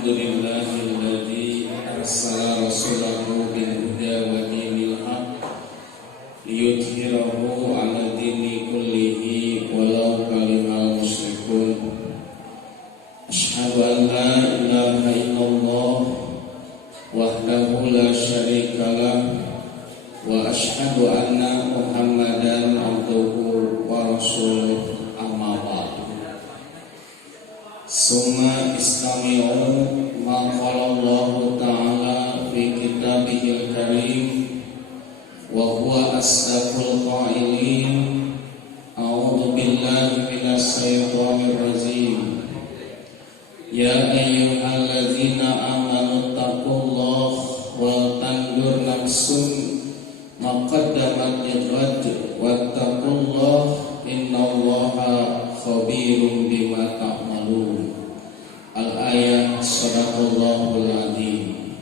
Alhamdulillahilladzi arsala rasulahu bil huda wa dinil haq liyudhhirahu 'ala dini kullihi walau karihal musyrikun. Asyhadu an la ilaha illallah wahdahu la syarikalah wa asyhadu anna Muhammadan abduhu wa rasuluh. Amma ba'du. Summa istami'u ma qala Allah ta'ala fi kitabihil karim wa huwa asdaqul qailin. A'udzu billahi minasy syaithanir rajim. Ya ayyuhalladzina amanu taqullaha wa tandur nafsun ma qaddamat lighad wattaqullaha innallaha khabirum bima ta'malun. Al-ayat sadaqallahul adzim.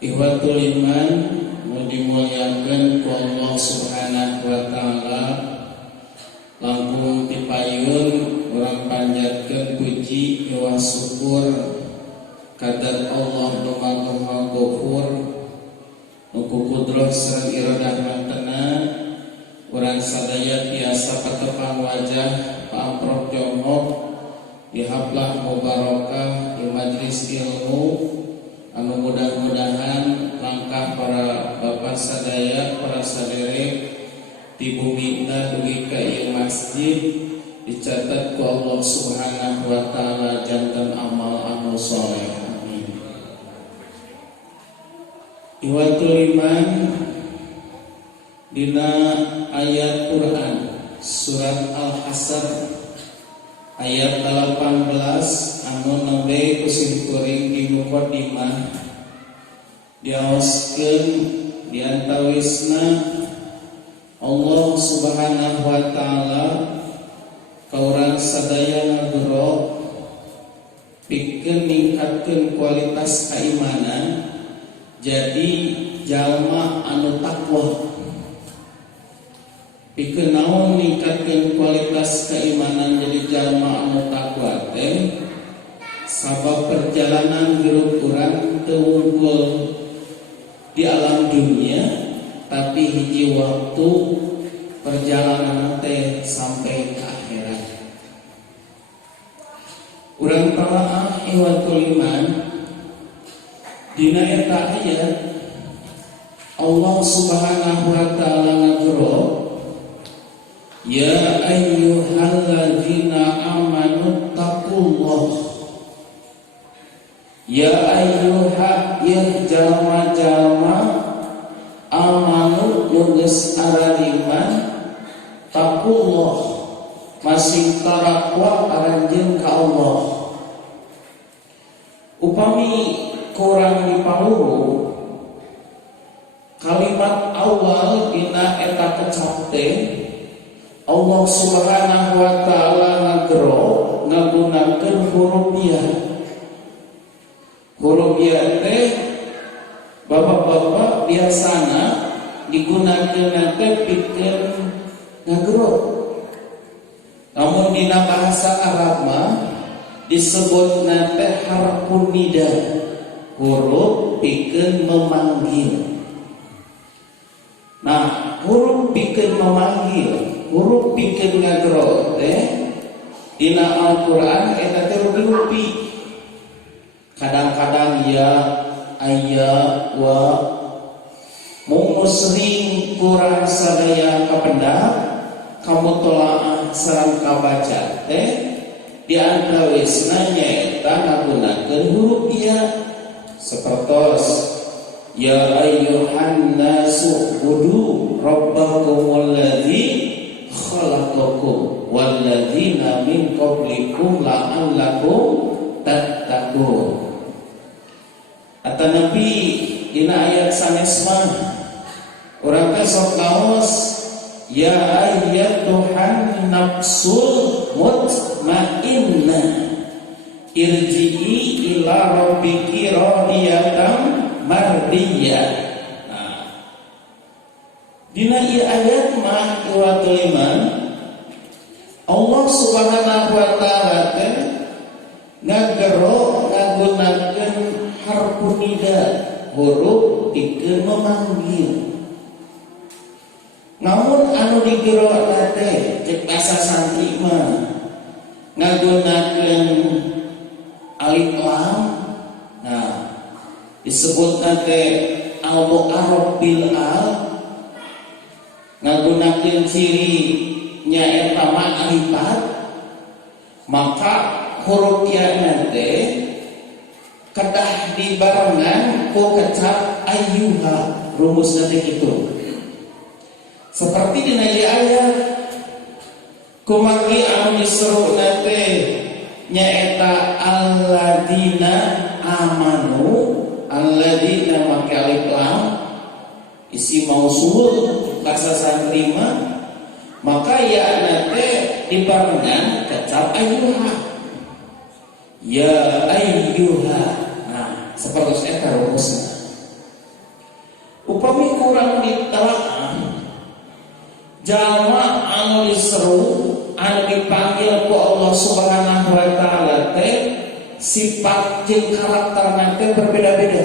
Ikhwatul iman, mau dimuliakan ku Allah Subhanahu wa taala, langkung dipayun urang panjatkeun puji wa syukur kadar Allah nu Maha Ghafur, nu kudrah sareng iradah mantena urang sadaya tiasa patepang wajah paamprok jongkok di haflah mubarakah di majlis ilmu anu mudah-mudahan langkah para bapak sadaya, para saderek di bumi dugi ka ieu masjid dicatat ku Allah Subhanahu wa taala jantan amal anu saleh. Amin. Iwatul iman, dina ayat Quran surat Al-Hasr ayat 18 anu nembe kusim kuring di mukadimah diaoskeun di antawisna Allah Subhanahu wa taala ka urang sadaya ngagero pikeun ningkatkeun kualitas keimanan jadi jalma anu takwa. Pikeun naon ningkatkeun kualitas keimanan jadi jalma anu takwa teh sabab perjalanan hirup urang teu unggul di alam dunia, tapi hiji waktu perjalanan teh sampai ke akhirat. Urang talaah iwatul iman dina eta ayat Allah Subhanahu wa taala ngagero, ya ayyuhalladzina amanu taqullah. Ya ayyuha ya jalma-jalma amanu geus araliman taqullah masing tarakwa aranjeun ka Allah. Upami kurang dipaluru kalimat awal dina eta kecap teh Allah Subhanahu wa taala ngagero ngagunakeun huruf ya. Huruf ya teh bapak-bapak biasana digunakeun teh pikeun ngagero. Namun dina bahasa Arab mah disebutna teh harfun nida, huruf pikeun memanggil. Nah, huruf pikeun memanggil, huruf pikeun ngagero teh dina Al-Qur'an eta teh rupi. Kadang-kadang ya, ayya, wa mung sering kurang sadaya kapendap kamu tolaah sareng kabaca teh di antawisna nyaeta ngagunakeun huruf ya sapertos ya ayyuhan nasu ubudu rabbakumul ladzi khalaqakum walladzina min qablikum la'allakum tattaqun. Kata Nabi dina ayat sanes mah urang teh sok naos ya ayyatuhan nafsul mutmainnah irji'i ila rabbiki radiyatan mardiyah. Nah, dina ieu ayat mah iwatul iman Allah Subhanahu wa taala ngagero ngagunakeun harfu nida huruf pikeun memanggil. Namun anu digero teh cek basa santri mah ngagunakeun alif lam. Nah, disebut teh al-mu'arrab bil al, ngagunakeun ciri nyaeta ma'rifat, maka huruf ya nanti kedah dibarengan ku kecap ayyuha, rumus nanti itu seperti di ayat kumaki anu diseru nanti nyaeta alladina amanu, alladina maka alif lam isi mausul bahasa santri maka ya nanti dibarengan kecap ayyuha, ya ayyuha. Nah, seperti eta rumusna. Upami kurang ditelaah jalma anu diseru anu dipanggil ku Allah Subhanahu wa taala teh sifat jeung karakterna teh berbeda-beda.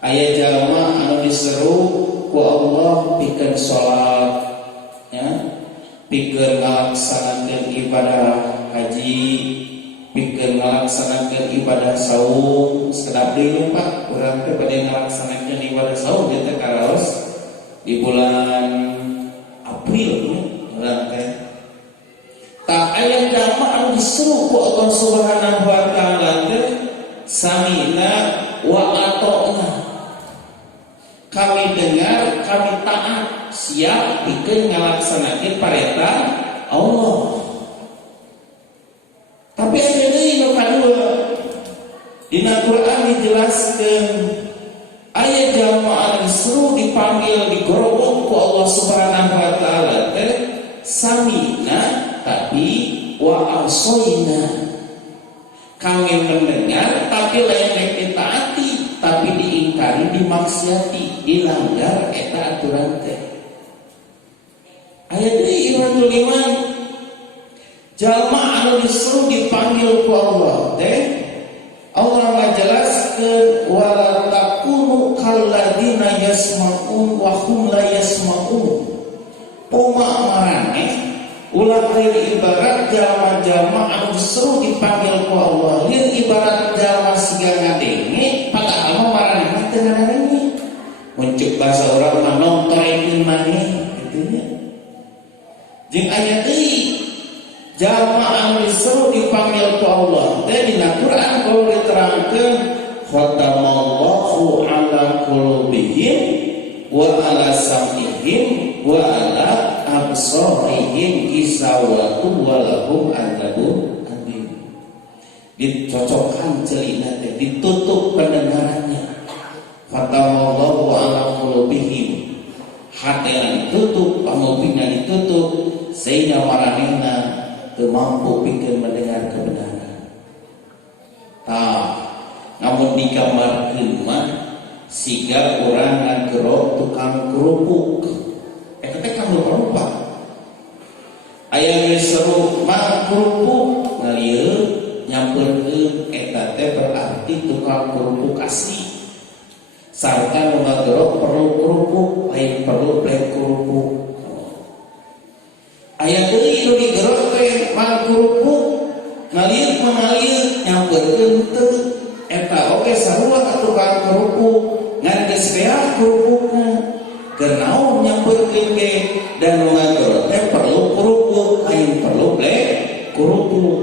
Aya jalma anu diseru ku Allah pikeun salat ya, pikeun ngalaksanakeun ibadah haji, pikeun ngalaksanakeun ibadah saum. Sekedap deui Pak, urang teh bade ngalaksanakeun ibadah saum teh karaos di bulan April urang teh. Tak aya jalma anu disuruh ku Allah Subhanahu wa taala teh samina wa ata'na. Kami dengar, kami taat, siap pikeun ngalaksanakeun parentah Allah. Tapi aya deui nu kadua. Dina Quran dijelaskeun aya jalma anu disuruh dipanggil digorowok ku Allah Subhanahu wa taala teh samina tapi wa asoina. Kami mendengar tapi lain ditaati, tapi diingkari, dimaksiati, dilanggar eta aturan teh. Aya deui imanul iman jalma anu disuruh dipanggil ku Allah teh Allah ngajelaskeun wala takunu kalladina yasma'un wa hum la yasma'un. Poma maraneh ulah lain ibarat jalma-jalma anu disuruh dipanggil ku Allah lain ibarat jalma siga ngadenge padahal mah maraneh teu ngadenge. Mun ceuk basa urang mah nongtorekeun maneh kitu nya. Jeung aya deui jalma anu disuruh dipanggil ku Allah teh dina Quran kalau diterangkeun khatamallahu ala qulubihim wa ala sam'ihim wa ala absarihim gisawatu wa lahum adzabun adim. Dicocokkan celina teh, ditutup pendengarannya. Khatamallahu ala qulubihim, hatena ditutup, pangupingna ditutup sehingga maranehna teu mampu pikeun mendengar kebenaran. Namun digambarkeun mah siga urang ngagero tukang kerupuk. Eta teh kanu rupa. Aya diseru mang kerupuk ngalieu nyampeurkeun eta teh berarti tukang kerupuk asli. Sarta nu ngagero perlu kerupuk, lain perlu beli kerupuk. Aya deui nu digero teh mang kerupuk ngalieu mangalieu nyampeurkeun teu. Eta oge sarua tukang kerupuk ngan geus beak kerupukna keur naon nyampeurkeun ge dan nu ngagero teh perlu kerupuk lain perlu ble kerupuk.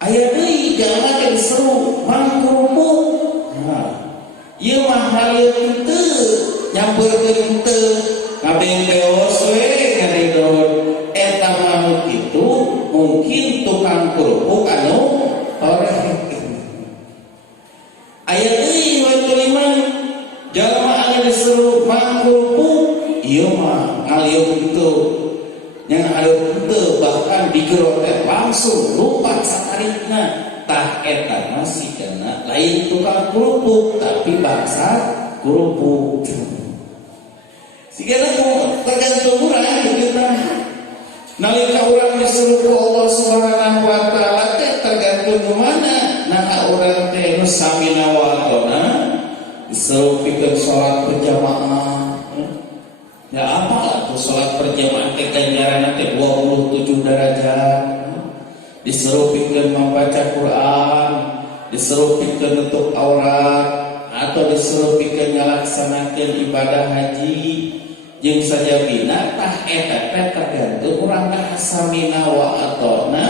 Aya deui jalma teh diseru mang kerupuk. Nah, ieu mah halieu teu nyampeurkeun teu kabeh beos we ngadedot eta mah kitu mungkin tukang kerupuk anu toreh. Aya deui nu iman jalma anu disuruh mang kerupuk ieu mah ngalieu kitu yang ada teu bahkan digero teh langsung lupa satarikna tah eta mah sigana lain tukang kerupuk tapi bangsa kerupuk. Sigana tergantung urang kita Nalika urang disuruh ku Allah Subhanahu wa taala teh tergantung ku mana. Nah urang teh nu sami nawatona disuruh pikeun salat berjamaah. Ya apa tuh salat berjamaah teh ganjaranna teh 27 derajat. Disuruh pikeun membaca Quran, disuruh pikeun nutup aurat, atau disuruh pikeun ngalaksanakeun ibadah haji. Jeung sajabina tah eta teh tergantung urang teh samina wa atona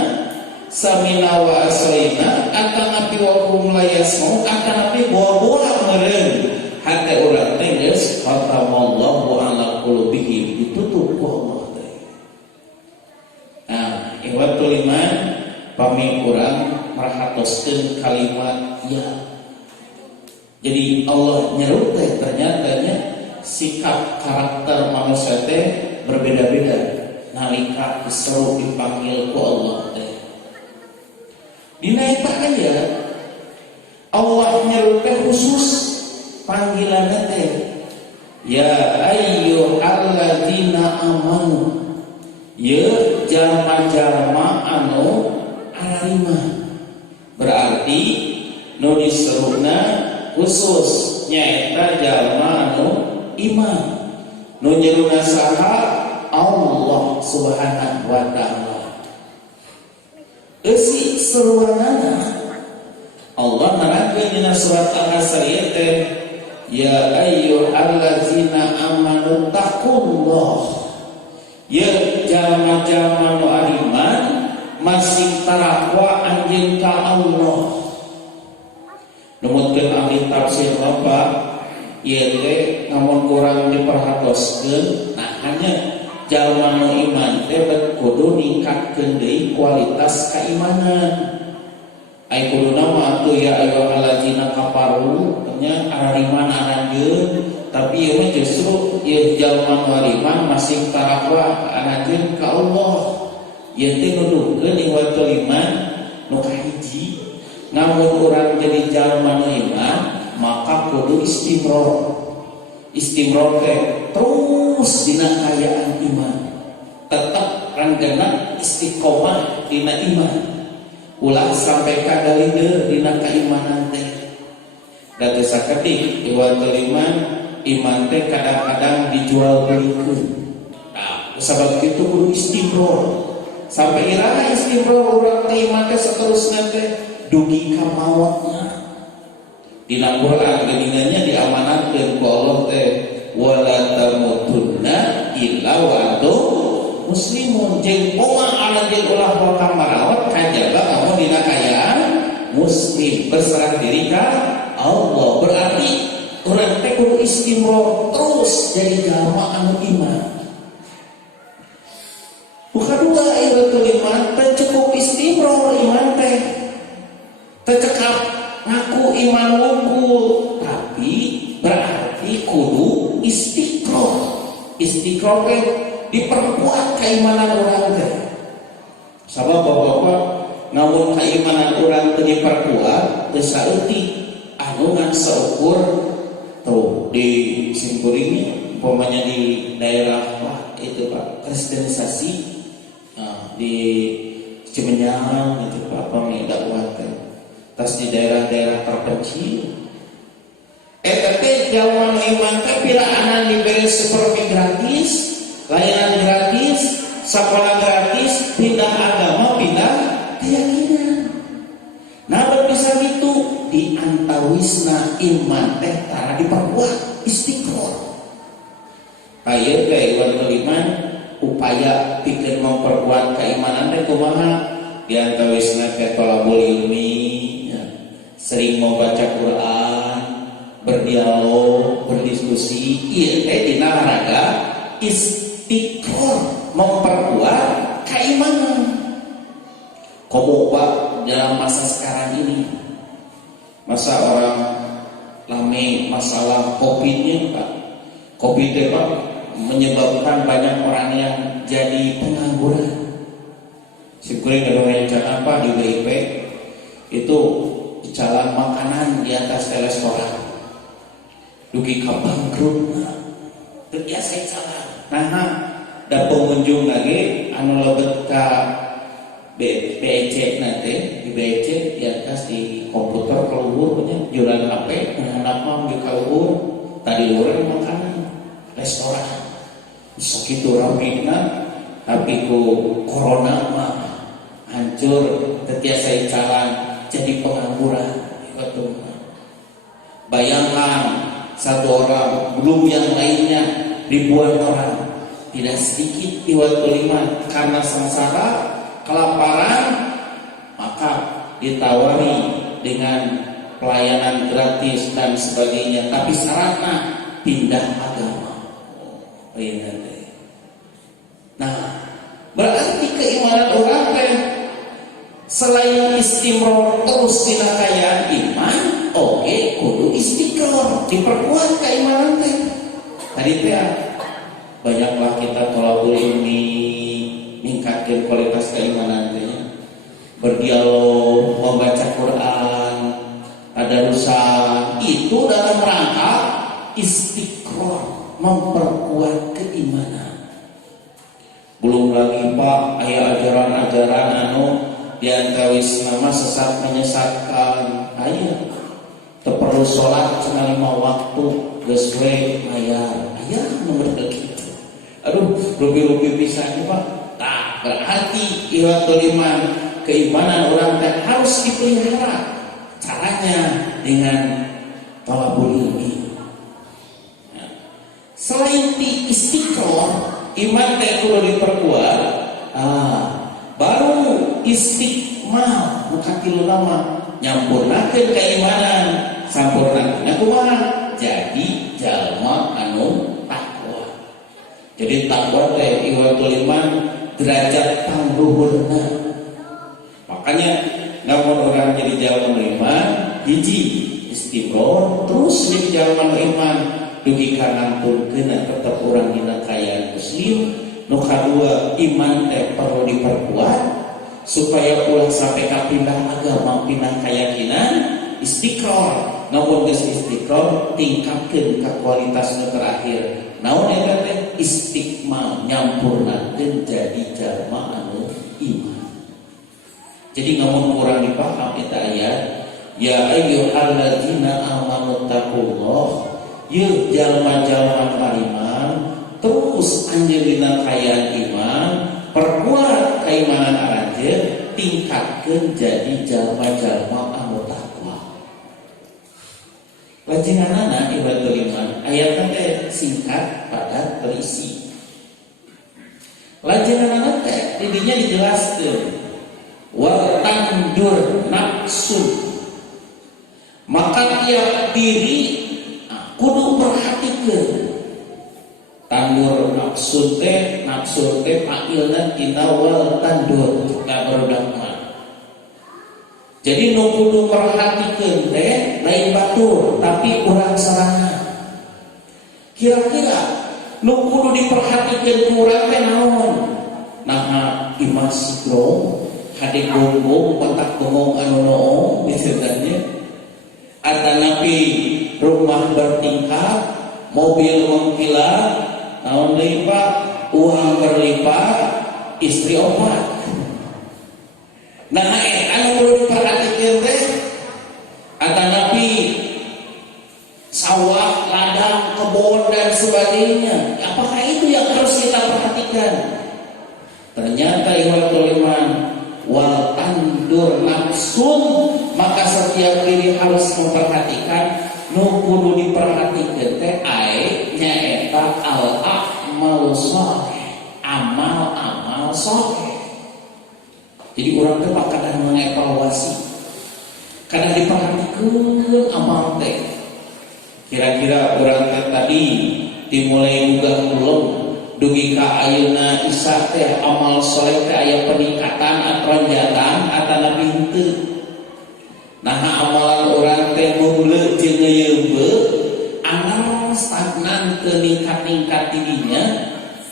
samina wa asaina atanapi wa hum la yasmau atanapi boa-boa meureun hate urang teh geus khatamallahu ala qulubihim ditutup ku Allah teh. Nah, ikhwatul iman pami urang marahatoskeun kalimat ya. Jadi Allah nyeru teh ternyata sikap karakter manusia teh berbeda-beda nalika disuruh dipanggil ku Allah teh. Dina eta aya Allah nyeru teh khusus panggilanna teh ya ayyuhalladzina amanu ya jalma-jalma anu arima. Berarti nu diseruna khusus nyaeta jalma anu iman. Nu nyeruna saha Allah Subhanahu wa taala. Eusi seruanana Allah nerangkeun dina surat Al-Hasr teh ya ayyuhallazina amanu taqullah. Ya jalma-jalma nu ariman masih tarakwa anjeun ka Allah. Numutkeun ahli tafsir apa ieu teh namun kurang diperhatoskeun nah hanya jalma nu iman teh kudu ningkatkeun deui kualitas keimanan. Ai kudu nama atuh ya ayyuhallazina kafaru nya arariman aranjeun tapi ieu mah justru ieu jalma nu ariman masih tarakwa aranjeun ka Allah. Ieu teh nuduhkeun iwatul iman nu kahiji namun urang jadi jalma nu iman maka kudu istimror. Istimror teh terus dina kayaan iman. Tetap ranggana istiqomah dina iman. Ulah sampai kadalideur dina keimanan teh. Da teu sakedik iwatul iman teh kadang-kadang dijual belikeun. Nah, sabab kitu kudu istimror. Sampai iraha istimror urang teh iman teh saterusna teh dugi ka mautna. Dina Quran geuningannya diamanatkeun ku Allah teh wala tamutunna illa wa antum muslimun. Jeung poa anjeun ulah bakal marawat kajaba kamu dina kayaan muslim berserah diri ka Allah. Berarti urang teh kudu istimror terus jadi jalma anu iman. Kadua ieu iman teh cukup istimror iman teh. Teu cekap ngaku iman wungkul tapi berarti kudu istiqroh. Istiqroh teh diperkuat keimanan urang teh. Sabab bapak-bapak namun keimanan urang teh diperkuat teu saeutik anu ngan seukur tuh di Simkuring umpamanya di daerah itu Pak kristenisasi di Cimenyan itu Pak dakwah teh tas di daerah-daerah terpencil teh jalma iman teh piraanan diberi seperti gratis, layanan gratis, sekolah gratis, pindah agama, pindah keyakinan. Nah bisa itu di antawisna iman teh tara diperkuat istiqroh. Kayak iwan iman upaya pikir memperkuat keimanan teh kumaha di antawisna teh tolabul ilmi, sering membaca Quran, berdialog, berdiskusi, ieu teh dina haraga istiqroh memperkuat keimanan. Komo Pak dalam masa sekarang ini, masa orang lame masalah COVID-nya Pak, COVID teh Pak menyebabkan banyak orang yang jadi pengangguran. Syukurin ada rencana Pak di BIP itu jalan makanan di atas restoran dugi ka bangkrut terbiasa salah. Nah Da pengunjung lagi anu lebet ka BEC nanti di BEC di atas di komputer keluhur punya jualan HP menghadap mah di keluhur tadi luar makanan restoran segitu ramina tapi ku corona mah hancur tetiasa jalan jadi pengangguran itu. Bayangkan satu orang belum yang lainnya ribuan orang tidak sedikit Iwatuliman karena sengsara kelaparan maka ditawari dengan pelayanan gratis dan sebagainya tapi syaratnya pindah agama. Nah berarti keimanan orang teh selain istimror terus dina kayaan iman oke kudu istiqror diperkuat keimanan teh tadi teh banyaklah kita tolabul ilmi ningkatkan kualitas keimanan teh berdialog membaca Quran tadarrusan itu dalam rangka istiqror memperkuat keimanan. Belum lagi Pak aya ajaran-ajaran anu diantawis nama sesat menyesatkan aya teu perlu salat cenah 5 waktu geus we mayar aya nu kitu. Aduh rugi-rugi pisan Pak. Tah berarti Iwatuliman keimanan orang teh harus dipelihara. Caranya dengan thalabul ilmi. Selain di istiqror iman teh kudu diperkuat. Baru istiqmal bukan tilu nama nyampurnakeun keimanan sampurnakeun kumaha jadi jalma anu takwa. Jadi takwa teh Iwatuliman derajat pangluhurna. Makanya namun orang jadi jalma iman hiji istiqror terus jadi jalma iman dugi kanantunkeun tetep urang dina kayaan muslim. Nu kadua iman teh perlu diperkuat supaya ulah sampai ka pindah agama pindah keyakinan istiqror. Namun geus istiqror tingkatkeun ka kualitas nu terakhir. Naon eta teh istiqmal nyampurnakeun jadi jalma anu iman. Jadi namun kurang dipaham eta ayat ya ayyuhalladzina amanu taqullah ye jalma-jalma beriman terus anjeunna kayaan iman perkuat keimanan aranjeun tingkatkeun jadi jalma-jalma anu takwa. Lajenganana Iwatuliman ayatna teh singkat padat terisi. Lajenganana teh di dinya dijelaskeun wa tandur nafsu maka tiap diri kudu perhatikeun tandur nafsu teh pailna tina wal tandur ka barudak mah. Jadi nu kudu perhatikeun teh lain batur tapi urang sarana. Kira-kira nu kudu diperhatikeun ku urang teh naon? Nah, iman sigro hade gombong otak gomong anu noong disebutnya atanapi rumah bertingkat mobil mengkilat naon deui Pak uang berlipat istri opat. Nah anu kudu diperhatikeun teh atanapi sawah ladang kebun dan sebagainya. Apakah itu yang harus kita perhatikan? Ternyata Iwatuliman wal tandur nafsun maka setiap diri harus memperhatikan nu kudu diperhatikeun teh ae nyaeta al a'mal shaleh amal-amal shaleh. Jadi urang teh kadang mengevaluasi kadang diperhatikeun amal teh kira-kira urang teh tadi dimulai gugah ulung dugi ka ayeuna isa teh amal soleh teh aya peningkatan atau lonjakan atanapi henteu. Nah amalan urang teh muleuh jeung ngeuyeumbeuk amal stagnan teu ningkat-ningkat dirinya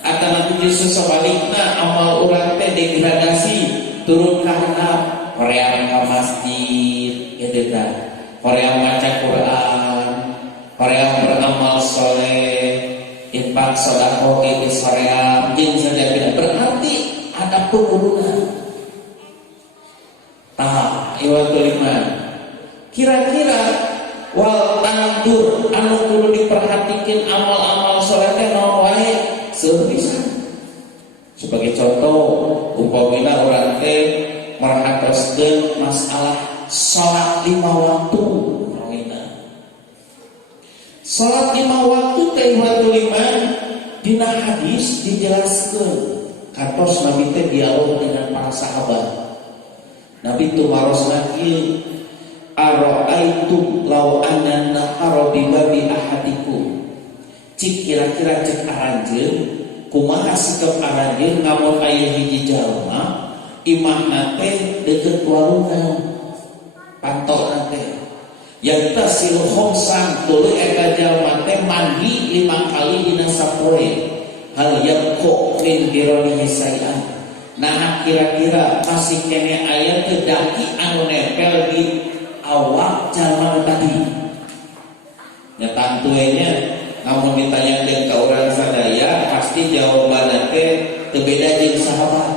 atanapi justru sebalikna amal urang teh degradasi turun ka handap hoream ka masjid kitu tah hoream maca Quran hoream beramal soleh infak sedekah ke Israel jeung sadaya berarti ada penurunan. Tah, iwatul iman. Kira-kira wal tandur anu kudu diperhatikeun amal-amal salat teh naon wae seubisa. Sebagai contoh, upamina urang teh merhatoskeun masalah salat 5 waktu. Salat 5 waktu teh iwatul iman dina hadis dijelaskeun. Kantos Nabi teh dialog dengan para sahabat. Nabi tu marosna kieu, ara'aitum law anna nahara bi babi ahadikum. Cik kira-kira cek aranjeun, kumaha sikap aranjeun ngamun aya hiji jalma imahna teh deukeut warungan. Pantokna teh yang tasil khomsan tuluy eta jalma teh mandi 5 kali dina sapoe. Hal yaqo min dironihi sayan. Nah kira-kira masih kene aya teu daki anu nempel di awak jalma tadi. Nya tantuenya namun ditanyakeun ka urang sadaya pasti jawabanna teh teu beda jeung sahabat.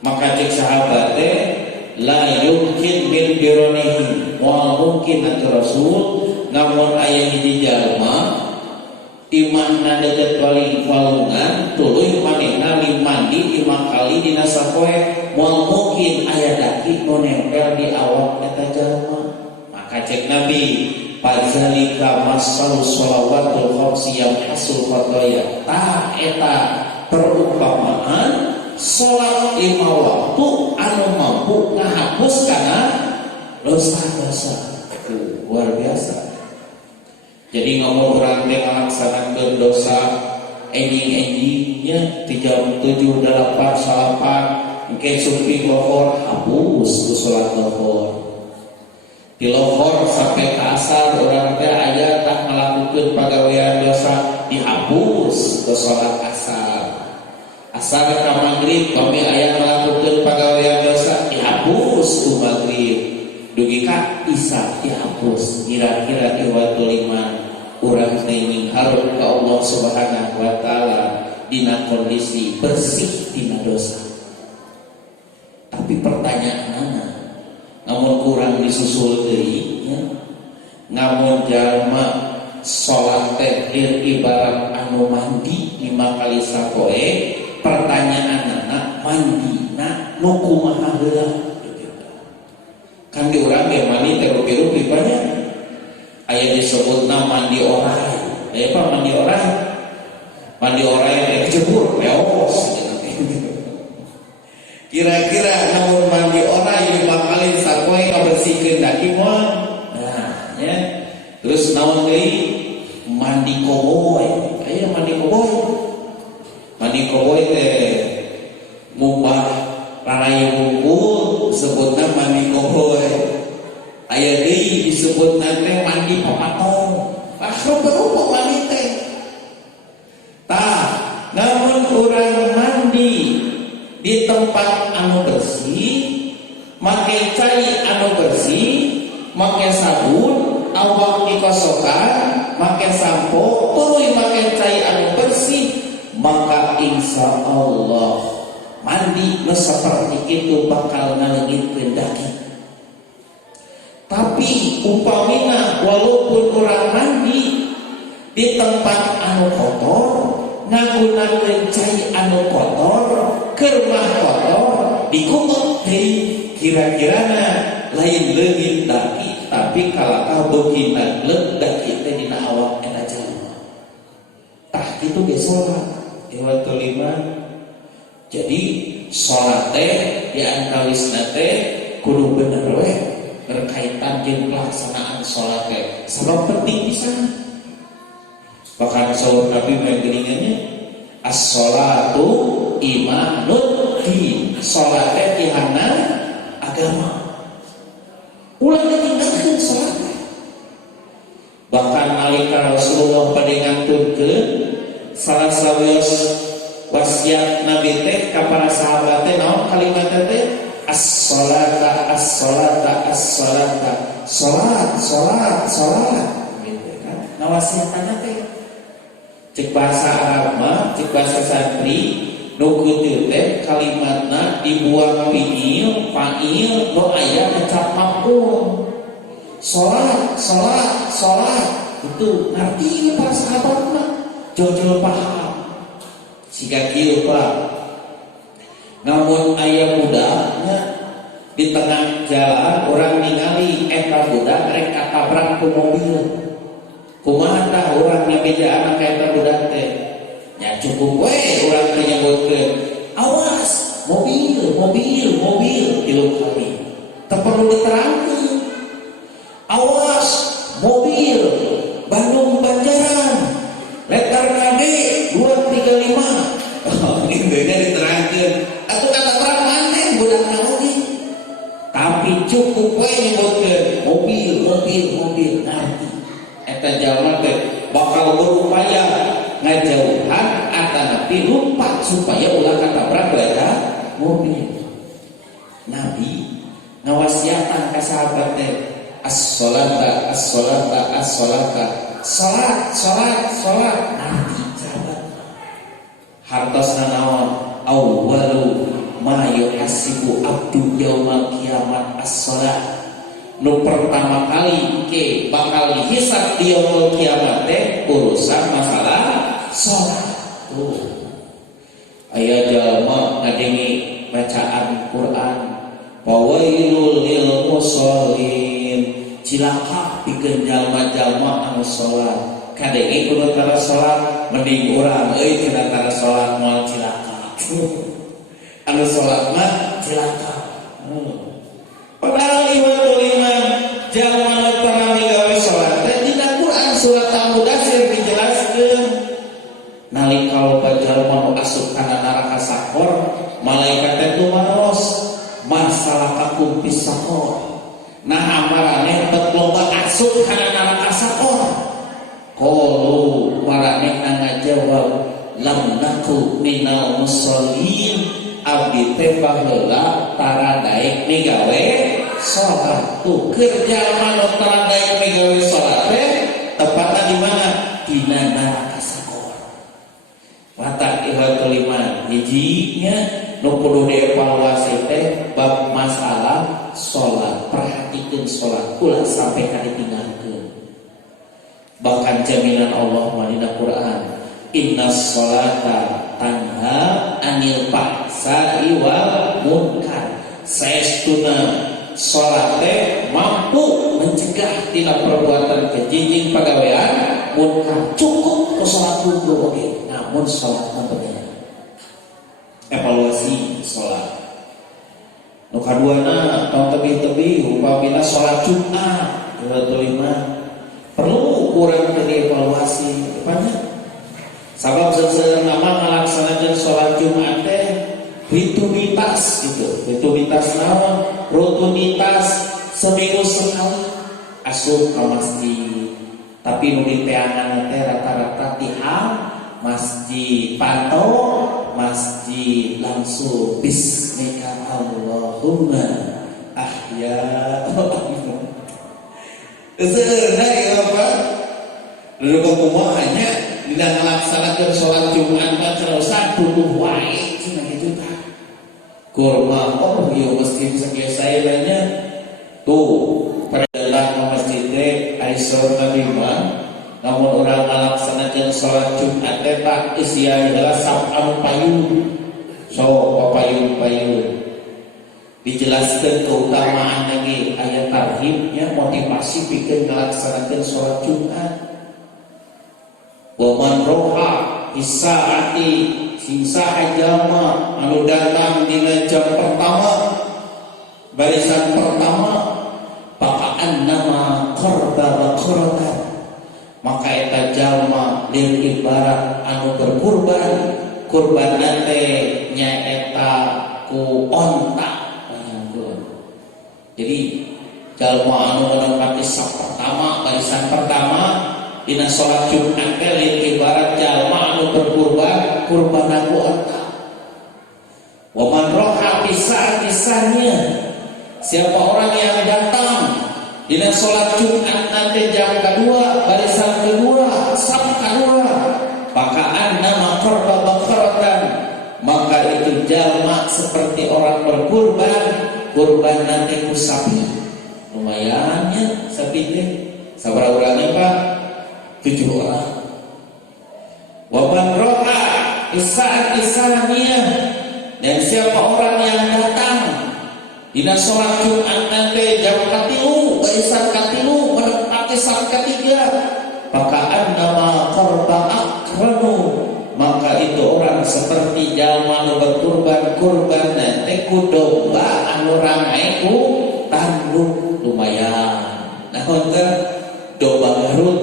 Maka cek sahabat teh la yumkin min dironihi wa mungkin atuh Rasul namun aya hiji jalma imahna deket walungan tuluy manehna mandi 5 kali dina sapoe moal mungkin aya daki nu nempel di awak eta jalma. Maka cek Nabi fadzalika masal shalawatul khamsi yang hasul fadaya. Tah eta perumpamaan salat 5 waktu anu mampu ngahapus kana dosa-dosa. Luar biasa. Jadi ngomong orang teh ngalaksanakeun dosa ending-endingnya di jam 7, 8, salapan engke supi lohor hapus ku salat lohor. Di lohor sampai ke asar orang teh aya tak ngalakukeun pagawean dosa dihapus ku salat asar. Asar ka magrib kami aya ngalakukeun pagawean dosa dihapus ku magrib. Dugi ka isya dihapus. Kira-kira iwatul iman urang teh mingharep ka Allah Subhanahu wa taala dina kondisi bersih dina dosa. Tapi pertanyaanna, namun kurang disusul deui nya. Namun jalma salat teh ibarat anu mandi 5 kali sapoe, pertanyaanna mandina nu kumaha heula? Kan di urang ge mandi teh rupi-rupi banyak. Aya disebutna mandi orai. Aya apa mandi orai? Mandi orai teh kecebur, leos. Kira-kira namun mandi orai 5 kali sapoe ngabersihkeun daki moal. Nah, ya. Terus naon deui? Mandi koboy. Aya mandi koboy. Mandi koboy teh mubah rarayu hungkul sebutna mandi koboy. Aya deui disebutna teh mandi papatong. Rupa-rupa mandi teh. Tah, namun urang mandi di tempat anu bersih, make cai anu bersih, make sabun, awak dikosokan, make sampo, tuluy make cai anu bersih, maka insya Allah mandi nu saperti itu bakal ngaleungitkeun daki. Tapi upamina walaupun orang mandi di tempat anu kotor, ngagunakeun cai anu kotor, keur mah kotor, dikutuk deui. Kira-kirana lain leungit daki, tapi kalaka beukina leuk daki teh dina awak eta jalma. Tah kitu ge salat iwatul iman. Jadi salat teh di antawisna teh kudu bener we berkaitan jeung pelaksanaan salat teh. Sabab penting pisan. Bahkan sahur Nabi menggeuningannya as-sholatu imanut din. Salat teh tihana agama. Ulah ditinggalkeun salat. Bahkan nalika Rasulullah pada ngaturkeun salah sawios wasiat Nabi teh ka para sahabat teh naon kalimat teh? As-sholata as-sholata as-sholata. Salat, salat, salat. Gitu kan. Nah wasiatanna teh Cek bahasa Arab mah, cek bahasa santri, nu kitu teh kalimatna dibuang fiil, fa'il, nu aya ngecap maf'ul. Salat, salat, salat. Itu ngerti para sahabat mah. Jojo paham. Siga kieu Pak. Namun aya budaknya di tengah jalan orang ningali eta budak rek katabrak ku mobil. Kumaha tah urang ngabejaan ka eta budak teh? Ya cukup we urang teh nyebutkeun, awas, mobil, mobil, mobil 3 kali. Teu perlu diterangkeun. Awas, mobil, Bandung Banjaran, letter KD 235. Oh, intinya diterangkeun. Atuh kata terang maneh budak lagi. Tapi cukup we nyebutkeun mobil, mobil, mobil, ngarti. Eta jalma teh bakal berupaya ngajauhan atanapi lupa supaya ulah katabrak baca mobil. Nabi ngawasiatan ka sahabat teh as-sholata as-sholata as-sholata, salat salat salat. Nabi sahabat hartosna naon awwalu ma yuhasibu abdu yaumal kiamat as-sholat. Nu pertama kali ke bakal dihisab di yaumul kiamat teh urusan masalah salat. Tuh. Aya jalma ngadengi bacaan Quran, fawailul lil musallin, cilaka pikeun jalma-jalma anu salat. Kadenge kudu tara salat mending urang euy cenah tara salat moal cilaka. Anu salat mah cilaka. Padahal ibatul iman jalma nu tarami gawe salat teh dina Quran surat Al-Mudatsir dijelaskeun nalika loba jalma nu asup kana neraka sakor malaikat teh tumaros masalakakum fis sakor. Nah amarane bet loba asup kana neraka sakor qalu marane ngajawab lam naku minal musallin, abdi teh baheula tara daek migawe salat. Tuh kerja anu tara daek migawe salat teh tepatna di mana? Dina neraka sakor. Watak ihratul iman hijinya nu kudu dievaluasi teh bab masalah salat. Perhatikeun salat ulah sampai ka ditinggalkeun. Bahkan jaminan Allah dina Quran, innas sholata tanha anil fahsai wal munkar. Saestuna salat teh mampu mencegah tina perbuatan keji jeung pagawean munkar. Cukup ku salat wudu oge, namun salat mah bener. Evaluasi salat. Nu kaduana tong tebih-tebih upamina salat Jumat, perlu kurang dievaluasi banyak. Sabab sesuatu nama melaksanakan sholat Jumat teh rutinitas gitu, rutinitas naon, rutinitas seminggu sekali asup ke masjid. Tapi nu diteangan teh rata-rata tihang masjid pantau, masjid langsung bismika Allahumma ahya. Sebenarnya ya Pak, lalu kemauannya dina ngalaksanakeun sholat Jumat mah terusan butuh wae cenah kitu tah. Kurma oh ieu mesti sakieu saelanya. Tuh, perjalanan ke masjid teh ari salat Nabi mah namun urang ngalaksanakeun sholat Jumat teh tak isia adalah sab'an payun. So papayun-payun. Dijelaskan keutamaan lagi ayat tarhibnya, motivasi bikin melaksanakan sholat Jumat. Waman roha isaati sisa ajama anu datang di jam pertama barisan pertama pakaan nama korba bakorotan, maka eta jalma lil ibarat anu berkurban kurban nate nyaeta ku onta. Jadi jalma anu menempati saf pertama barisan pertama dina sholat Jumat teh ibarat jalma anu berkurban kurban aku onta. Wa man roha pisah-pisahnya, siapa orang yang datang dina sholat Jumat nanti jam kedua barisan kedua saf kedua Pakaan nama korba bakaratan, maka itu jalma seperti orang berkurban. Kurban nanti ku sapi, lumayannya sapi teh. Sabar orangnya Pak? 7 orang. Waman roha isa'at-isa'aniyah, dan siapa orang yang datang dina sholat Jumat nanti jam katilu, barisan katilu menempati saat ketiga, pakaan nama korba akranu, maka itu orang seperti jalma nu berkurban. Kurban nanti ku domba anu ramai ku tanduk lumayan. Nah konten domba Garut,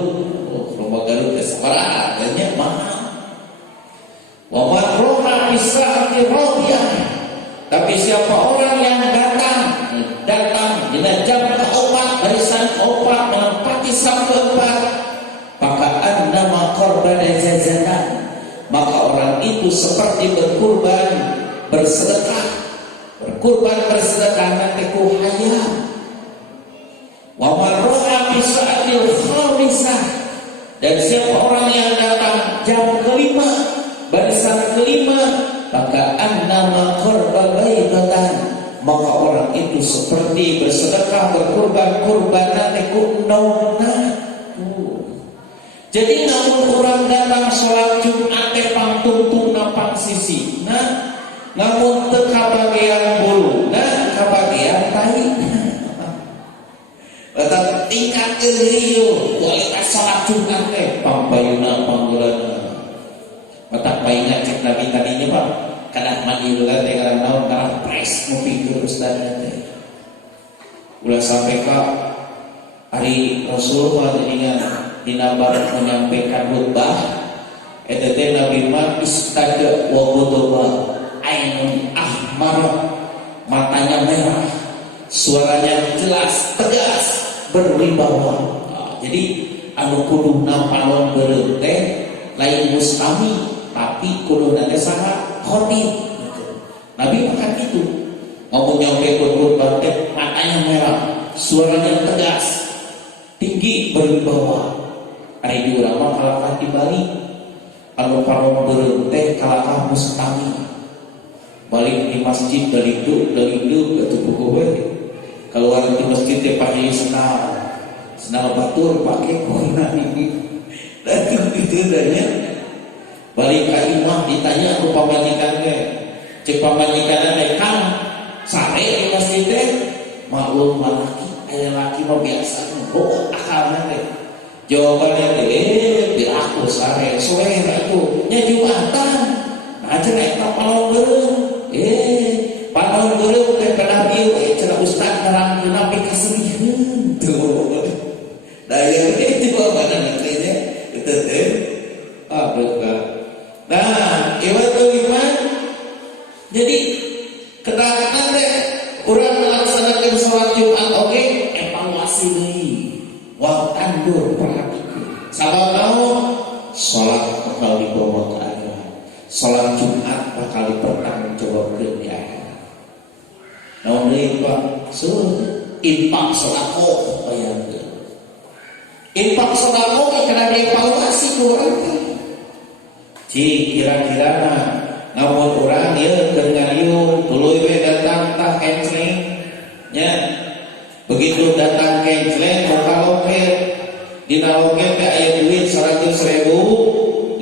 domba Garut kesepara adanya mahal. Wa man roha bisa'ati radiyah, tapi siapa orang yang datang dina jam keempat, barisan keempat menempati saf keempat, pakaan nama korban jazatan, maka orang itu seperti berkurban bersedekah. Berkurban bersedekah nanti ku hayam. Wa man roha bisa'atil khamisah, dan siapa orang yang datang jam kelima, barisan kelima, maka annama korba baydatan, maka orang itu seperti bersedekah berkurban. Kurban nanti ku nona. Jadi namun orang datang sholat Jumat teh pangtungtung napang sisi, nah namun teka bagian bulu, nah kabagian tai. Tetap tingkat ilmu kualitas sholat Jumat teh pampayuna panggeulana. Matak paingat cek Nabi tadinya Pak, kadah mandi ulah teh karang naon karang pres ngopi ke ustaz teh. Ulah sampai Pak hari Rasulullah dengan dinabar menyampaikan khutbah, eta teh Nabi mah istaja wa ghadaba ainun ahmar, matanya merah, suaranya jelas tegas berwibawa. Jadi anu kudu nampalon beureum teh lain mustami, tapi kudu nanti saha khotib. Nabi makan itu ngomong nyampaikan khutbah teh matanya merah, suaranya tegas, tinggi berwibawa. Ari di urang mah kalakah di Bali anu paron beureum teh kalakah mustami. Balik di masjid dari itu atuh buku we. Keluar di masjid teh pakai senal batur pakai koina ini. Dan itu adanya. Balik ka imah ditanya ku pamajikan teh. Cek pamajikan teh Kang, sare di masjid teh maklum laki, aya laki mah biasa bohong akalna teh. Jawabannya teh di aku sare soe atuh nya Jumatan. Nah cenah eta palon beureum. Palon beureum teh pernah ieu cenah ustaz nerangkeun napi kaseuliheun tuh. Daya itu jawabanna teh nya itu teh berkah. Nah, iwatul iman. Jadi kedatangan teh urang melaksanakeun salat Jumat oge evaluasi deui. Wah tandur perhatikan. Sabab naon? Salat bakal dibawa ke akhirat. Salat Jumat bakal dipertanggungjawabkeun di akhirat. Naon deui Pak? Infak sedekah bayangkeun. Infak sedekah kana dievaluasi ku urang teh. Ci kira-kira ngamun urang ieu keur ngariung tuluy we datang tah kenceng nya. Begitu datang kenceng muka loket, dina loket teh aya duit 100.000, 50.000,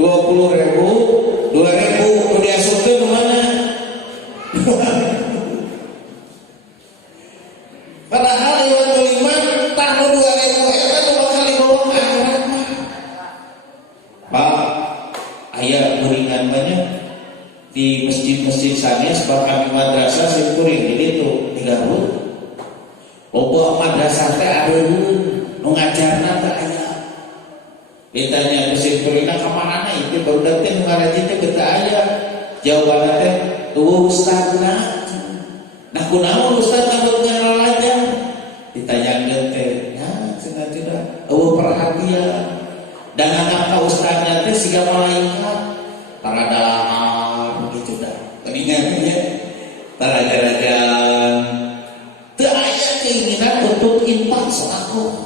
20.000, 2.000, nu diasupkeun nu mana? Padahal iwatul iman tah nu 2.000 eta nu bakal dibawa ka akhirat mah. Pak, aya kuringan banyak di masjid-masjid sanes bahkan di madrasah sing kuring di ditu di Garut. Loba madrasah teh areun nu ngajarna teh aya. Ditanya ke sing kuringna ka manana ieu barudak teh nu ngaraji teh teu aya. Jawabanna teh tuh ustazna. Nah kunaon ustaz anu ngaralajan? Ditanyakeun teh, nya cenah cenah eueuh perhatian. Dan anak ka ustaznya teh siga malaikat. Paradahar gitu dah. Keningannya taraja-rajan. Teu aya keinginan untuk infak sedekah.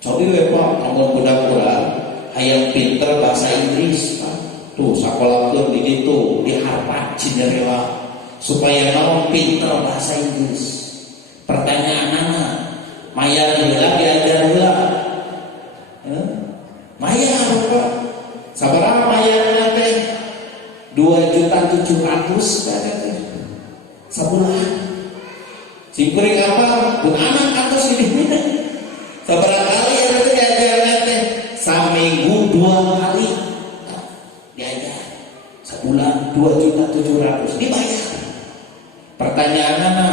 Cobi we Pak, lamun budak urang pinter bahasa Inggris Pak. Tuh sakolahkeun di ditu di Harvard Cinderella supaya naon pinter bahasa Inggris. Pertanyaanna mayar heula diajar heula. Mayar Pak. Sabaraha mayarna teh? 2.700.000 teh. Sabulan. Sing kuring apa? Pun anak atos ini. Sabaraha kali eta teh diajarna teh? Saminggu 2 kali. Diajar. Sebulan 2.700.000 dibayar. Pertanyaanna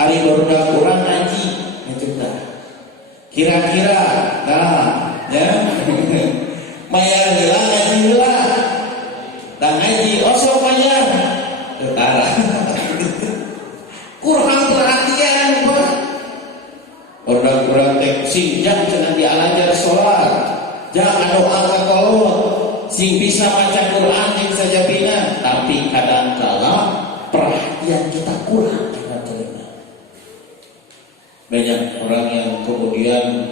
ari barudak urang ngaji ngajuta. Kira-kira ya. Mayar heula ngaji heula. Da ngaji osok mayar. Utara. Kurang perhatian Pak. Urang teh sinjang cenah dialajar salat. Jangan doa ka kolot. Sing bisa baca Quran yang saja bina, tapi kadang-kala perhatian kita kurang. Banyak orang yang kemudian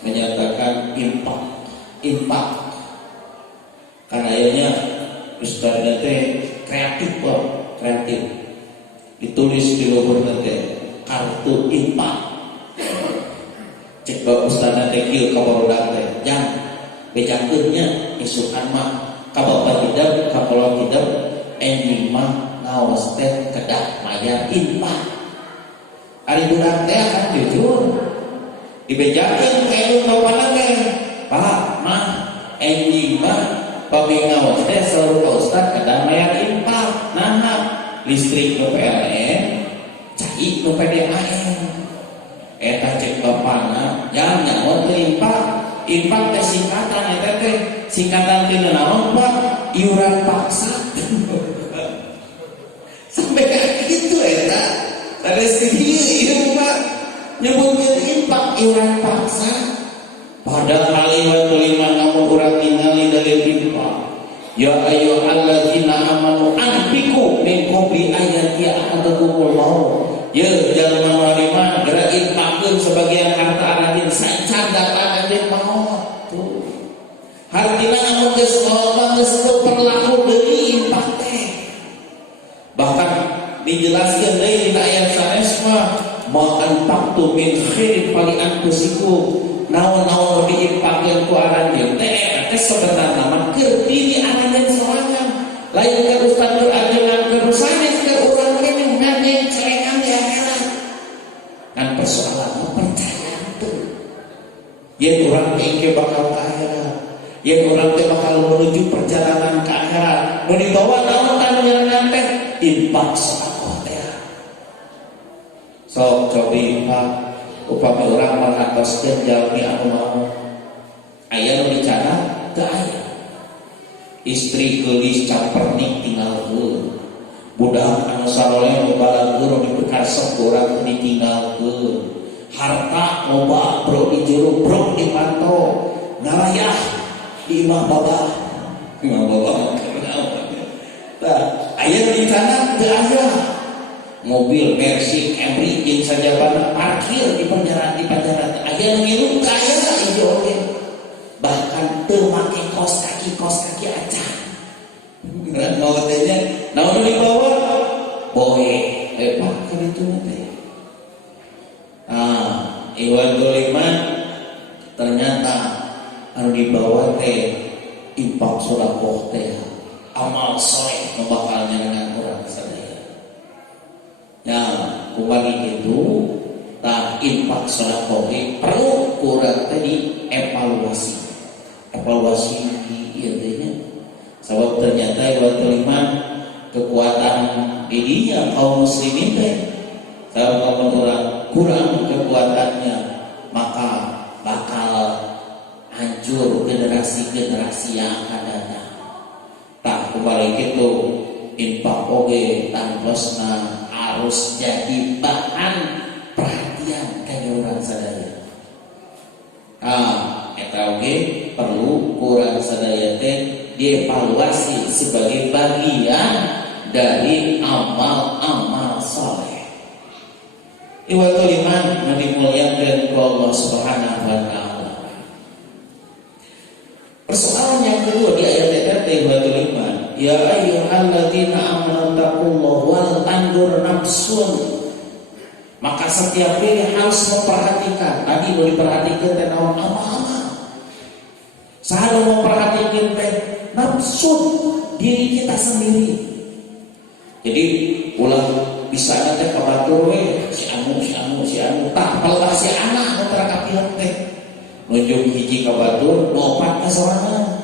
menyatakan impak karena akhirnya Ustaznya teh kreatif Pak, kreatif ditulis di luhur teh kartu impak cek Bapak Ustaznya teh kieu ka barudak teh jang bejakeunnya isukan mah ka bapak hidup ka kolot hidup enjing mah ngaos teh kedah mayar impak ari budak teh akan jujur dibejakeun ka ilmu kawana teh Pak mah enjing mah pami ngaos teh saur ka ustaz kedah mayar impak naha listrik nu PLN cai nu PDAM eta cek bapana yang nyaon teh impak teh singkatan eta teh singkatan tina naon Pak iuran paksa sampai kayak gitu eta ada sih ieu Pak nyebutkeun impak iuran paksa padahal kalimat liman namun urang ningali dalil impak ya ayyuhallazina amanu anfiqu min qabli ayat ya ahadakumul maut ya jalma marima geura impakkeun sebagian harta aranjeun sacan data anjeun maut tuh hartina anu geus maut mah geus perlaku deui impak teh bahkan dijelaskeun deui dina ayat sanes mah ma anfaqtu min khairin fali anfusikum naon-naon diimpakkeun ku aranjeun teh teh sebenarnya mah keur diri aranjeun sorangan lain ka ustaz keur ajengan keur sanes keur urang kene ngandeng cerengan di akhirat kan persoalan percaya tuh yen urang engke bakal ka akhirat yen urang teh bakal menuju perjalanan ke akhirat mun dibawa naon tanu nyerengan teh impak sedekah teh sok cobi impak upami urang mangatoskeun jalmi anu mau aya nu dicana teu aya istri geulis capernik tinggalkeun budak anu saloleh nu balagur dipekarsep urang teu ditinggalkeun harta loba bro di juru bro di panto ngarayah di imah babah tah aya nu dicana teu aya mobil Mercy Camry jeung sajabana parkir di penjara aya nu ngilu kaya ieu oge bahkan teu make kaos kaki acan geran maot teh nya naon dibawa boe Pak kitu teh Iwan Doliman ternyata anu dibawa teh impak sedekah teh amal soleh nu bakal nyarengan urang sadaya ya kumari kitu tah impak sedekah perlu urang teh dievaluasi ieu teh nya sabab ternyata Iwan Doliman kekuatan dirinya kaum muslimin teh sabab orang kurang kekuatannya maka bakal hancur generasi-generasi yang akan datang. Tak kembali gitu impak oge tangtosna harus jadi bahan perhatian kaya urang sadaya. Eta oge perlu urang sadaya teh dievaluasi sebagai bagian dari amal-amal saleh. Iwal Tuliman yang dimuliakan oleh Allah Subhanahu wa Ta'ala. Persoalannya yang kedua di ayat tadi bertulisman, ya ayyuhalladzina amanu taqullaha wal tandur nafsun. Maka setiap diri harus memperhatikan. Tadi mau diperhatikan teh naon amal. Selalu memperhatikan teh nafsu diri kita sendiri. Jadi ulah bisa nanti kabatur we si anu tak pelah si anak antara kapilan teh nunjuk hiji kabatur lopat ke sorangan.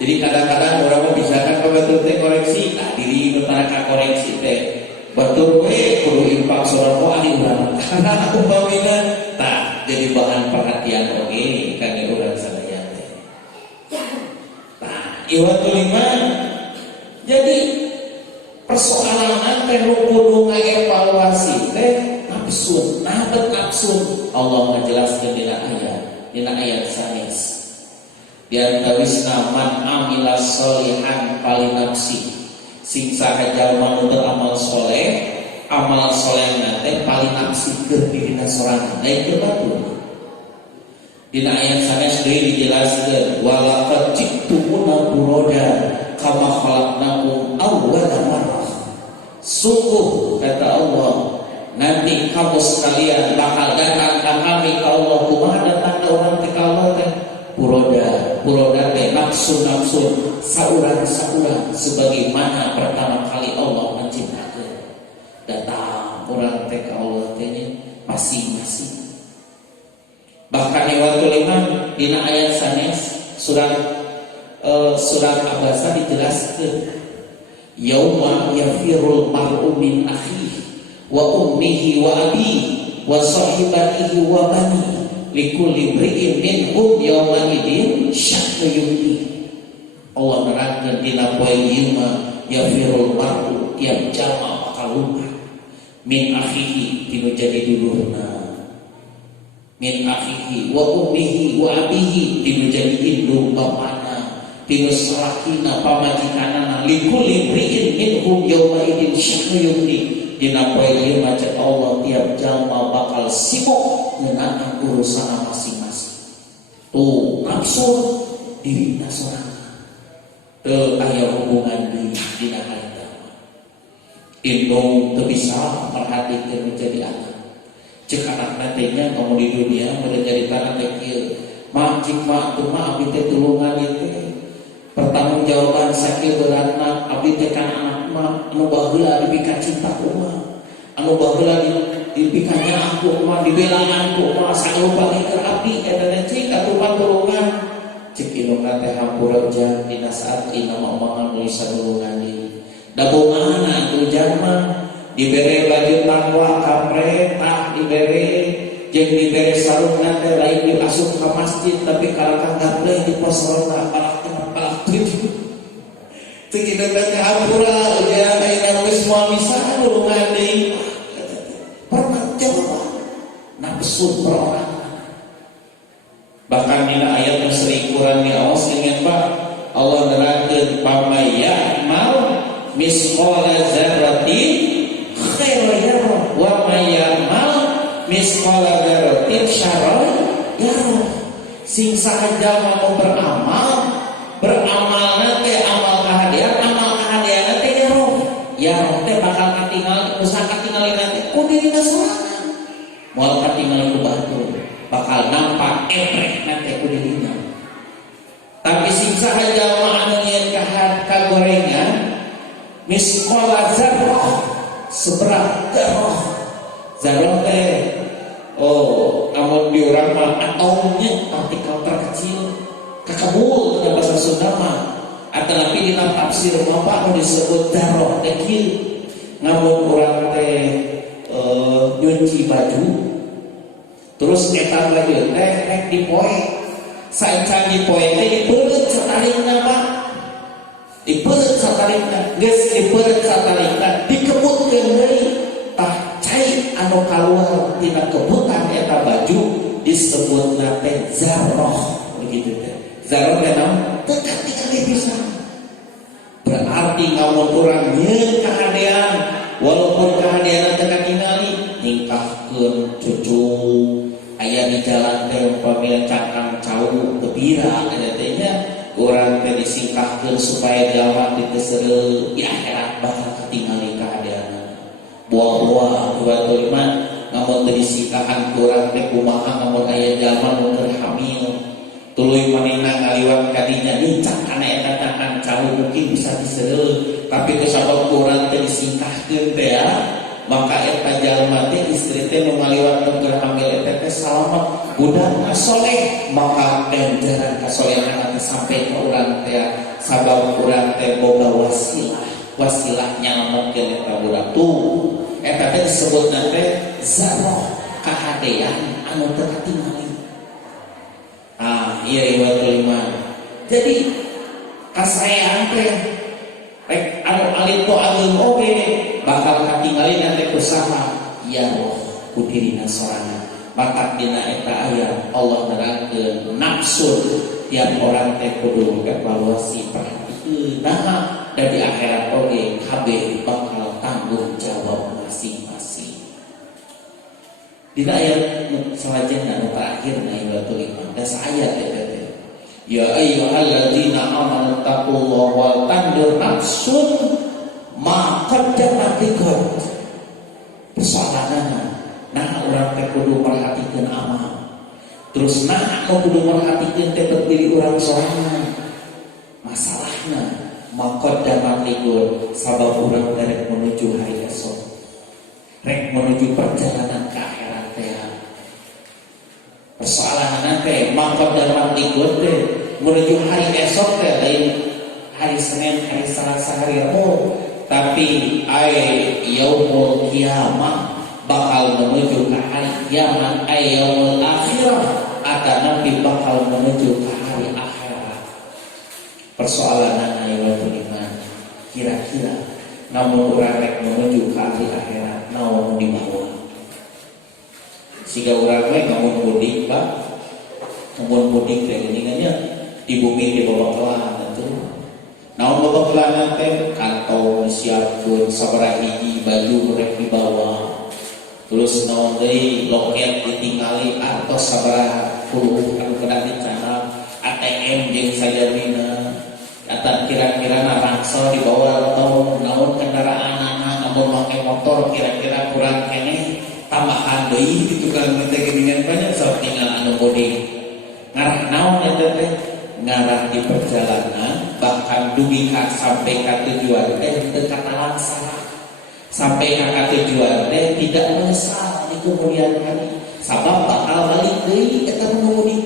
Jadi kadang-kadang orang bisa kan kabatur teh koreksi, nah diri antara koreksi teh batur we kudu impak surah ko ari urang karena aku bawina tak jadi bahan perhatian oge kan urang sadaya teh. Nah, iwatul iman jadi persoalan teh kudu ngaevaluasi teh nafsu. Nah, bet nafsu Allah ngajelaskeun dina ayat sanes. Di antawisna man amila sholihan palinafsi. Sing saha jalma nu beramal soleh, amal solehna teh paling nafsikeun dirina sorangan. Lain teu batur. Dina ayat sanes deui dijelaskeun walaqad ji'tumuna furoda kama khalaqnakum awwala marrah. Sungguh kata Allah, nanti kamu sekalian bakal datang ke kami ka Allah. Kumaha datang ka urang teh ka Allah teh? Furoda teh nafsu saurang sebagaimana pertama kali Allah menciptakan. Datang urang teh ka Allah teh masing-masing. Bahkan ewatul iman dina ayat sanes surat Abasa dijelaskeun yauma yafirul mar'u min akhihi wa ummihi wa abihi wa sahibatihi wa banihi likulli imri'in minhum yawma idzin sya'nu yughni. Allah nerangkeun dina poe ieu mah yafirul mar'u tiap jalma bakal lumah min akhihi tinu jadi dulurna, min akhihi wa ummihi wa abihi tinu jadi indung bapana, tinu salakina pamajikanana likulli imri'in minhum yawma idzin sya'nu yughni. Dina poe ieu mah Allah tiap jalma bakal sibuk ngeunaan urusan masing-masing. Tuh nafsu dirina sorangan teu aya hubungan di dina agama. Indung teu bisa perhatikeun menjadi anak. Cek anakna teh nya kamu di dunia mulai jadi tanah teh kieu. Mak cik mak teu mah abdi teh tulungan ieu teh. Pertanggungjawaban sakieu beratna abdi teh kana anak mah anu baheula dipika cinta umah. Anu baheula dipikannya aku mah dibelaan aku mah salupa ke abdi eta cik atupan tulungan cik indungna teh hampura jan dina saat ina momongan nu sadulungan deui da bomaana atuh jalma dibere baju takwa kampret tah dibere jeung dibere sarungna teh lain diasup ka masjid tapi kalahkan gapleh di pos ronda palak tujuh cik indungna teh hampura ujang ayeuna geus moal misa tulungan deui nafsu perorangan. Bahkan dina ayat Mesri Quran ni awas ingat Pak Allah nerangkeun pamaya mal misqala dzarratin khairan yarah wa may ya'mal misqala dzarratin syarran yarah. Sing sahaja mau beramal teh amal kahadian teh yarah teh bakal katingal usaha katingalina teh ku dirina sorangan. Moal katingal ku batur bakal nampak epreh nanti ku dirinya. Tapi sing sahaja mah anu nyeun kagorengan misqala dzarrah seberang zarah teh amun di urang mah atomnya partikel terkecil kakabul dalam bahasa Sunda mah atanapi dina tafsir Bapak anu disebut dzarrah teh kieu ngamun urang teh nyuci baju terus eta baju teh rek dipoe saencan dipoe teh dipeureut satarikna Pak dipeureut satarikna geus dipeureut satarikna dikebutkeun deui tah cai anu kaluar dina kebutan eta baju disebutna teh dzarrah begitu teh dzarrah teh naon teu katingali pisan berarti ngamun urang nyieun kahadean walaupun kehadiran teu katingali ningkahkeun cucu aya di jalan teh pamila cangkang cau gembira eta teh nya urang teh disingkahkeun supaya jalma teh seureul di akhirat bakal ketingali keadaan. Buah-buah batur mah ngamun teu disingkahan urang teh kumaha ngamun aya jalma nu keur hamil. Tuluy manehna ngaliwat kadinya nincak kana eta tangan calon mungkin bisa diseureul, tapi kusabab urang teh disingkahkeun teh ya, maka eta jalma teh istri teh nu ngaliwat keur hamil eta teh salamet budak soleh, maka ganjaran kasolehan teh sampai ka urang teh sabab urang teh boga wasilah nyalametkeun eta budak tuh eta teh disebutna teh zarah kahadean anu teu katingali. Iya iman. Jadi kasayaan teh rek anu alito ageung oge bakal katingali nanti usaha ya Allah ku dirina sorangan. Maka dina eta aya Allah nerangkeun nafsu tiap orang teh kudu evaluasi perhatikeun naha dan di akhirat oge kabeh bakal tanggung jawab masing-masing. Dina ayat salajengna anu terakhir na ilatul iman da saayat eta teh ya ayyuhalladzina amanu taqullaha wal tandur nafsun ma qaddamat lighad. Persoalanna nah urang teh kudu perhatikeun amal, terus nah anu kudu perhatikeun teh diri urang sorangan. Masalahna ma qaddamat lighad sabab urang rek menuju hari esok, rek menuju perjalanan ke akhirat teh. Persoalanna teh ma qaddamat lighad teh menuju hari esok teh lain hari Senin, hari Selasa, hari Rabu, tapi yaumul kiamah bakal menuju ke hari kiamat, yaumul akhirah atau nanti bakal menuju ke hari akhirat. Persoalanna ayatul iman, kira-kira namun urang rek menuju ke hari akhirat naon di bawah. Siga urang rek namun mudik Pak, namun mudik teh geuningannya di bumi di babakalan atuh. Naon babakalan teh kantong disiapkeun sabaraha hiji baju rek dibawa. Terus naon deui loket ditingali artos sabaraha puluh anu kedah dicanang, ATM jeung sajadina. Kata kira-kira ransel dibawa atau naon kendaraanna namun make motor kira-kira kurang keneh tambahan deui gitu kan teh geuningan banyak sok tinggal anu mudik. Ngarah naon eta teh? Ngarah di perjalanan bahkan dugi sampai ke tujuan teh teu kata laksana. Sampai ke tujuan teh tidak menyesal di kemudian hari. Sabab bakal balik deui eta nu mudik.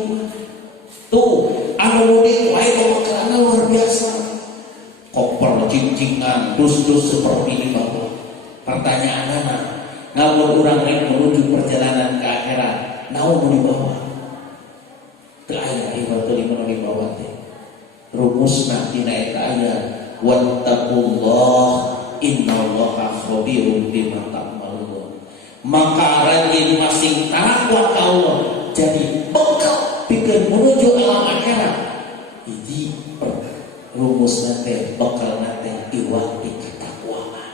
Tuh, anu mudik wae pemakaranna luar biasa. Koper cincingan, dus-dus seperti ini Bapak. Pertanyaanna, namun urang rek menuju perjalanan ke akhirat, naon nu dibawa? Teu aya ibatul iman di bawah teh. Rumusna dina eta aya wattaqullah innallaha khabirun bima ta'malun. Maka rajin masing takwa ka Allah jadi bekal pikeun menuju alam akhirat. Hiji rumusna teh bekalna teh iwati katakwaan.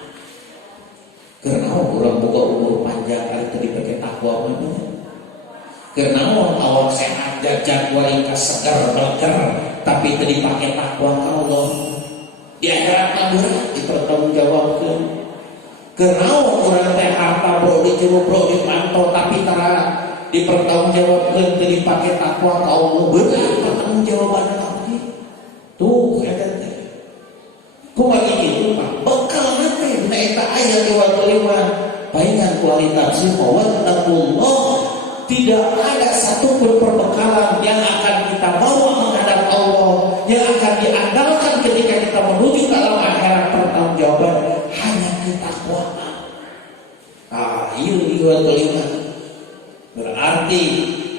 Karena urang boga umur panjang ari teu dipake takwa mah. Karena awak sehat jajak walika seger beker tapi teu dipake takwa ka Allah di akhirat berat dipertanggungjawabkeun. Karena urang teh harta bro dicelup bro dipantau tapi tara dipertanggungjawabkeun teu dipake takwa ka Allah berat pertanggungjawabanna tadi. Tuh eta teh. Kumaha kitu Pak? Bekal teh na eta aya di waktu iman. Paingan kualitas sifat taqullah. Tidak ada satupun perbekalan yang akan kita bawa menghadap Allah, yang akan diandalkan ketika kita menuju ke alam akhirat. Pertanggungjawaban hanya ketakwaan. Ieu iman. Berarti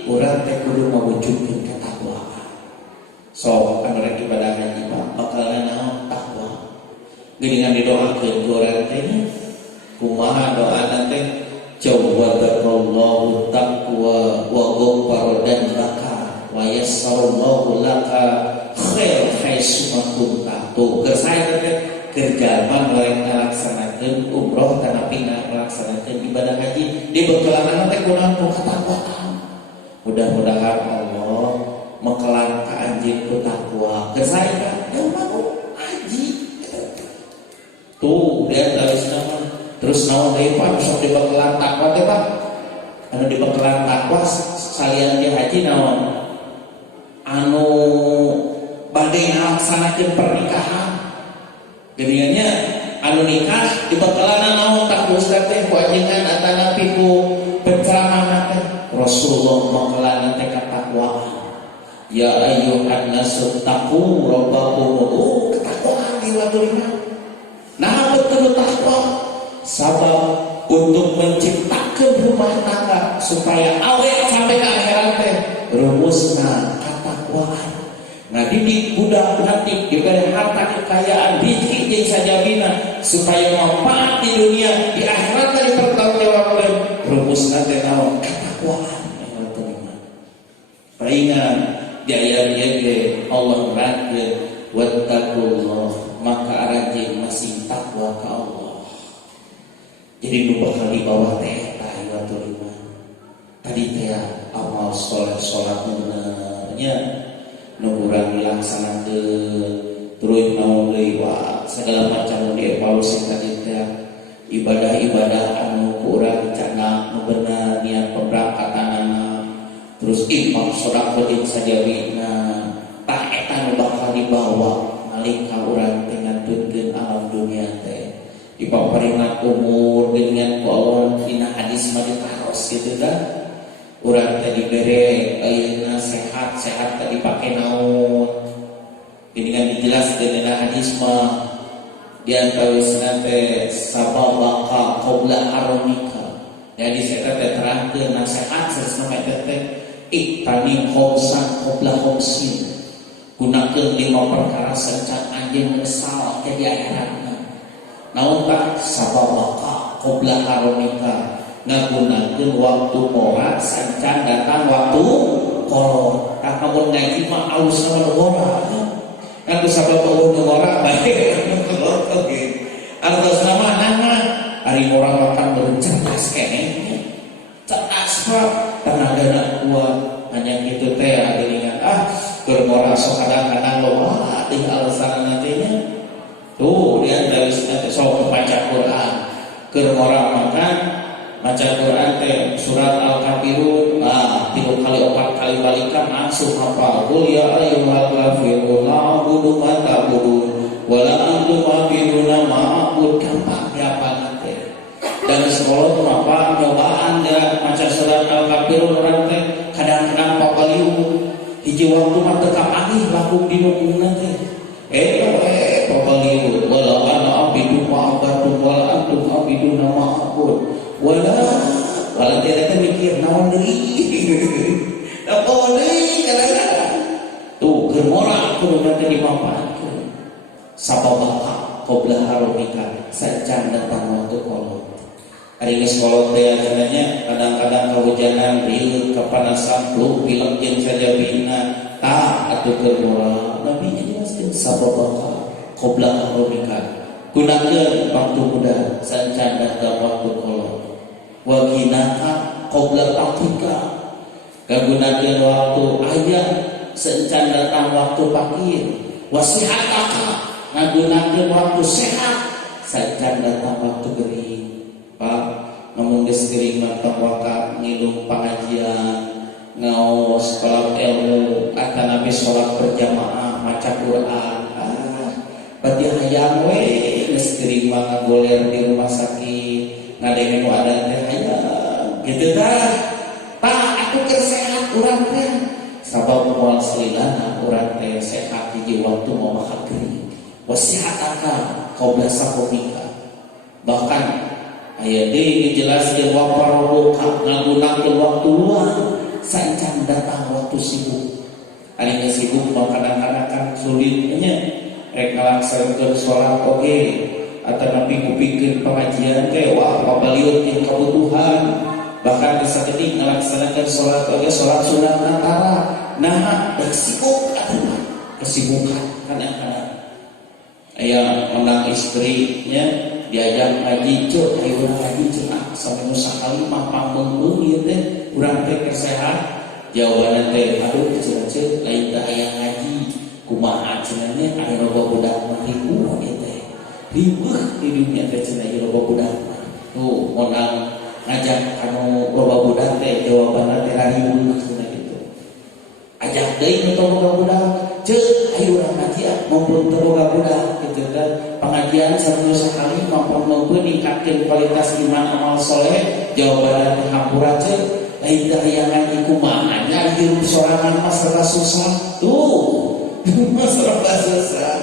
urang teh kudu mawujudkeun ketakwaan. So, anu rek ibadah haji Pak, bakalna naon takwa. Geuningan didoakeun ku urang teh kumaha doana teh? Jawwadakallahu taqwa wa ghaffara dhanbaka wa yassarallahu laka khair haitsu kunta. Tuh geusaya teh kerjaan mereka melaksanakan umroh tanapi melaksanakan ibadah haji di bekalanan teh kunaon ketakwaan. Mudah-mudahan Allah mengkelan anjeun ku takwa geus sae ya mau haji tuh dia terus naon deui Pak sok dibekalan takwa teh Pak anu dibekalan takwa salian dia haji naon anu bade ngalaksanakeun pernikahan geuningannya anu nikah dibekalan naon tak ustaz teh ku ajengan atana piku penceramah teh Rasulullah bekalan teh katakwaan ya ayyuhan nasu taqu rabbakum ketakwaan di waktu iman nah betul takwa sabab untuk menciptakan rumah tangga supaya awet sampai ke akhirat teh rumusna ketakwaan. Nah didik budak nanti diberi harta kekayaan rezeki jeung sajabina supaya manfaat di dunia di akhirat tadi pertanggungjawaban rumusna teh naon ketakwaan. Paingan di ayat ieu Allah meratkeun wattaqullah maka rajin masih takwa ka Allah. Jadi nu bakal di bawah teh ayatul iman. Tadi teh amal salat benernya nu urang dilaksanakeun terus naon deui wa segala macam dievaluasi tadi teh ibadah-ibadah anu urang cana nu bener niat pemberangkatanna terus infak sedekah jeung sajabina tah eta nu bakal dibawa nalika urang teh ngatutkeun alam dunia teh dipaperingat umur dengan ku Allah dina hadis mah ditaros kitu dah urang teh dibere ayeuna sehat teh dipake naon dengan dijelaskeun dina hadis mah di antawisna teh sababaka qabla haromika jadi saya teh terangkeun nasihat sesama teh iktani khomsan qabla khomsin gunakeun 5 perkara sencan anjeun menyesal jadi akhiratna naon tah sababaka qabla haromika ngagunakeun waktu morat sencan datang waktu kolot tah namun ngaji mah aus sama negara kan sabab negara bae kolot oge artos nama nana ari orang makan bercerdas keneh cerdas pak tenagana kuat hanya gitu teh agelingan keur ngora sok kadang-kadang loba teh alasan nantinya tuh dia dari sok baca Quran keur ngora makan baca Quran teh surat Al-Kafirun 3 kali 4 kali balikan langsung hafal qul ya ayyuhal kafirun la'budu ma ta'budun wa la antum abiduna ma a'bud gampang dihafal teh dan sekolah tuh apa nyobaan dia baca surat Al-Kafirun orang teh kadang-kadang papaliu hiji waktu mah teu kapangih laku di numuna teh papaliu wala ana abidu ma'abadu wala antum abiduna ma'abud wala teh mikir naon deui apa deui kadang-kadang tuh keur moral kudu teh dimanfaatkeun sababaka qabla haromika sajan datang waktu kolot hari ini sekolah teh acaranya kadang-kadang kehujanan riuh kepanasan flu pilek jeung sajabina tah atuh keur moral nabi jelaskeun sababaka qabla haromika gunakeun waktu muda sancan datang waktu kolot wa ginaka qabla taqika kagunakeun waktu aya sancan datang waktu fakir wasihataka ngagunakeun waktu sehat sancan datang waktu geuning Pak ngomong geus geuning mantap waktu ngilung pengajian ngaos sekolah ilmu atanapi salat berjamaah maca Quran berarti hayang we geus geuning mah ngagoler di rumah sakit ngadenge nu ada teh hayang gitu tah aku keur sehat urang teh sabab moal salilana urang teh sehat hiji waktu mau makan geuning wasihataka qabla saqomika bahkan aya deui dijelaskeun wa faraduka ngagunakeun waktu luang sancan datang waktu sibuk ari geus sibuk mah kadang-kadang kan sulitnya rek ngalaksaneun salat oge atanapi ngupikeun pengajian teh wah pabaliut jeung kebutuhan bahkan bisa geuning ngalaksanakeun salat oge salat sunat antara nah sibuk atuh kesibukan kadang-kadang aya menang istrinya diajak ngaji cuk ayo ngaji cuk sampai nu sakali mah pangbeung ieu teh urang teh keur sehat Jawabanna teh aduh cenah lain teh aya ngaji kumaha cenah nya aya loba budak mah ribuh ieu teh ribuh di dunia teh cenah ieu loba budak tuh modal ngajak anu loba budak teh jawabanna teh ribuh cenah kitu ajak deui nu boga budak ceuk ayo urang ngaji mumpung teu boga budak kitu kan pengajian saminggu sakali mampu ningkatkeun kualitas iman amal soleh jawabanna teh hampura ceuk lain dah yang ngaji kumaha nya hirup sorangan mah serba susah tuh serba susah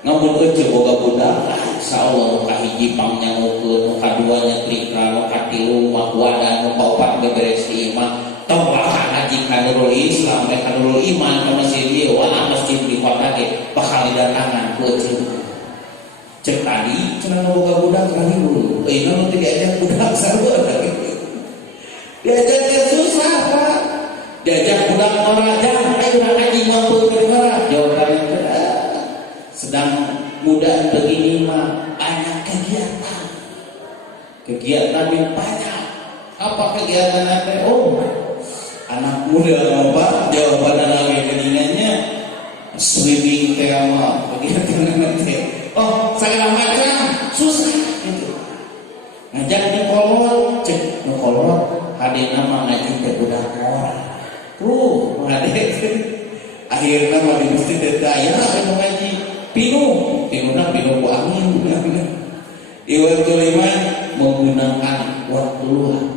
ngamun eueuh boga budak insyaallah kahiji pangnyahokeun nu kadua nyetrika nu katilu mah wadah nu kaopat beberes di imah tong lah ngaji ka Nurul Islam ka Nurul Iman ka masjid ieu wah masjid di kota ge bakal didatangan ku eueuh cek tadi cenah boga budak kali dulu nu teh diajak budak sarua diajaknya susah Pak diajak budak norajang ayo ngaji mampu bergerak jawabannya tidak sedang muda begini mah banyak kegiatan yang banyak apa kegiatan nanti anak muda apa jawabannya lagi keningannya swimming tema kegiatan nanti segala macam susah gitu ngajak di kolot cek di kolot hadina mah ngaji teh budak orang tuh mengadik akhirnya mah di masjid teh aya anu ngaji pinuna ku angin iwatu liman menggunakan waktu luang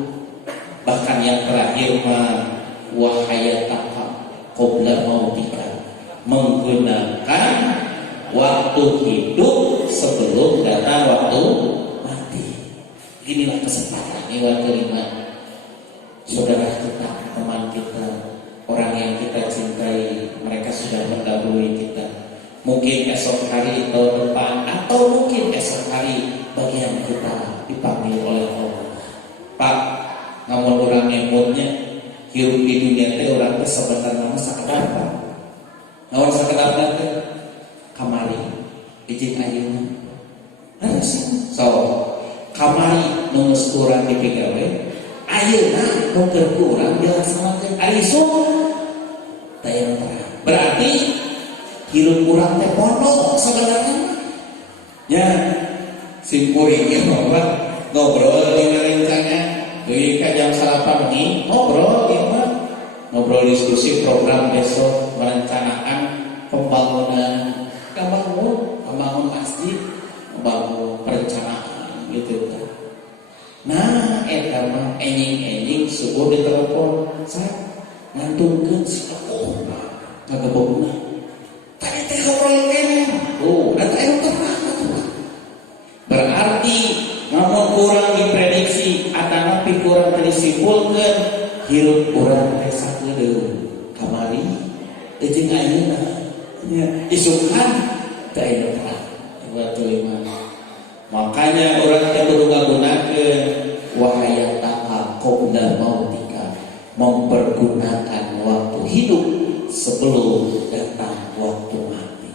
bahkan yang terakhir mah wahayataka qabla mautika menggunakan waktu hidup sebelum datang waktu mati inilah kesempatan iwatu liman saudara kita, teman kita, orang yang kita cintai, mereka sudah mendahului kita. Mungkin esok hari tahun depan atau mungkin esok hari bagian kita dipanggil oleh Allah. Pak, ngamun orang emotnya hidup di dunia teh orang teh sebenarnya sakedar Pak. Naon sakedar teh kamari izin ayeuna. Harus so kamari nu geus urang dipigawe ayeuna dokter kurang dilaksanakeun arisun tayang terang berarti hirup kurang teh pondok sebenarnya ya simpuring ieu mah ngobrol di rencana deui ka jam 8 nih ngobrol diskusi program besok merencanakan pembangunan membangun masjid membangun perencanaan gitu kan. Nah, eta mah enjing subuh ditelepon, saya ngantungkeun si aku kagebogna. Tadi teh ngobrol kene. Eta anu terang atuh. Berarti namun kurang diprediksi atau kurang disimpulkeun hirup urang teh sakedeung kamari jeung ayeuna. Ya, isukan teh anu terang. Waktu lima. Makanya orang yang kudu ngagunakeun wahayataka qabla mautika mempergunakan waktu hidup sebelum datang waktu mati.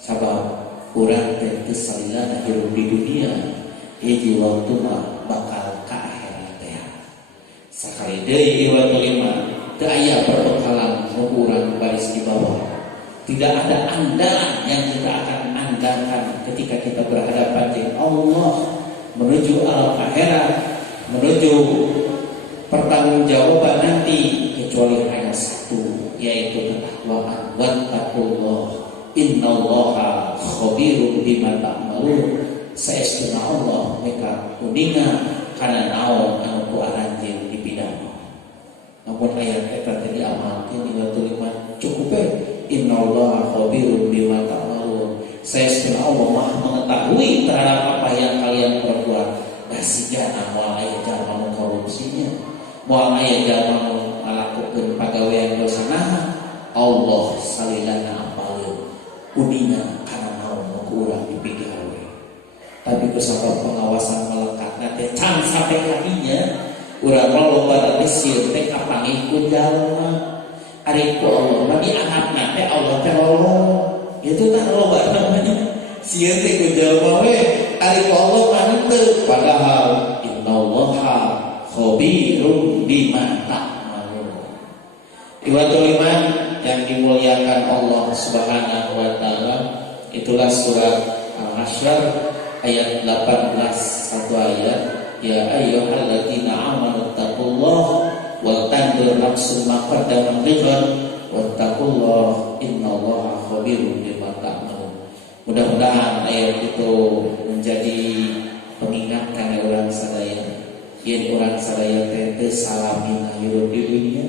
Sabab urang teh teu salilana hirup di dunia hiji waktuna bakal ka akhirat teh. Sakali deui waktu lima teu aya perbekalan nu urang baris di bawah. Tidak ada andalan yang kita akan andalkan ketika kita berhadapan dengan Allah menuju alam akhirat, menuju pertanggungjawaban nanti kecuali hanya satu, yaitu ketakwaan. Wattaqullah innallaha khabirun bima ta'malun. Saestuna Allah meka kuninga kana naon anu ku aranjeun di bidang. Namun ayat eta teh diamalkeun di waktu lima cukup innallaha khabirun bima ta'malun. Saestuna Allah Maha mengetahui terhadap apa yang kalian perbuat. Dasigana moal aya jalma nu korupsinya, moal aya jalma nu ngalakukeun pagawean dosana, Allah salilana apaleun kuninga kana naon nu urang dipigawe. Tapi kusabab pengawasan melekatna teh can sampai kadinya urang loba teh sieun teh kapanggih ku jalma. Ari ku Allah mah dianggapna teh Allah teh Allah. Itu kan loba namanya. Sieun teh ku jalma we ari ku Allah mah henteu padahal innallaha khabirun bima ta'malun. Ikhwatul iman yang dimuliakan Allah Subhanahu wa taala, itulah surat Al-Hasyr ayat 18, satu ayat, ya ayyuhalladzina amanu taqullaha wal tanzur nafsum ma qaddamat lighad wattaqullaha innallaha khabirum bima ta'malun. Mudah-mudahan ayat itu menjadi pengingat kana urang sadaya, yen urang sadaya teh salamina hirup di dunia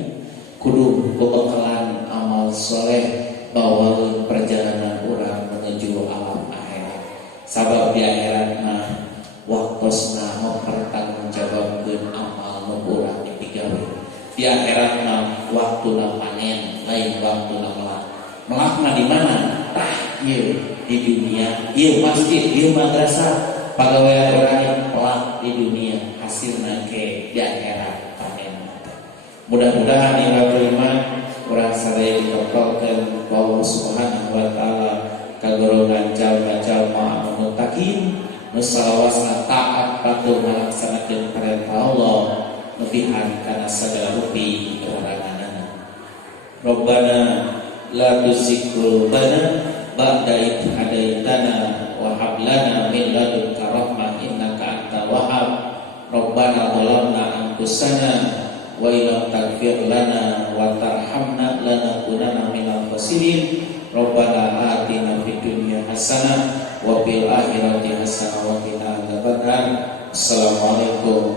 kudu bebekalan amal soleh bawal perjalanan urang menuju alam akhirat. Sabab di akhirat mah waktosna mempertanggungjawabkeun amal nu urang dipigawe. Di akhirat mah waktuna panen lain waktuna melak. Melak mah di mana? Tah ieu di dunia, ieu masjid, ieu madrasah. Pagawean urang yang pelak di dunia, hasilna ke di akhirat panen. Mudah-mudahan ikhwatul iman urang sadaya ditopolkeun ku Allah Subhanahu wa taala kagolongan jalma-jalma anu muttaqin nu salawasna taat patuh ngalaksanakeun perintah Allah nepihan kana sagala rupi kelaranganna. Rabbana la tuzigh qulubana ba'da idh hadaitana wa hab lana min ladunka rahmah innaka antal wahhab. Rabbana zalamna anfusana wa illam taghfir lana wa tarhamna lanakunanna minal khasirin. Rabbana atina fid dunya hasanah wa fil akhirati hasanah wa qina adzabannar. Assalamualaikum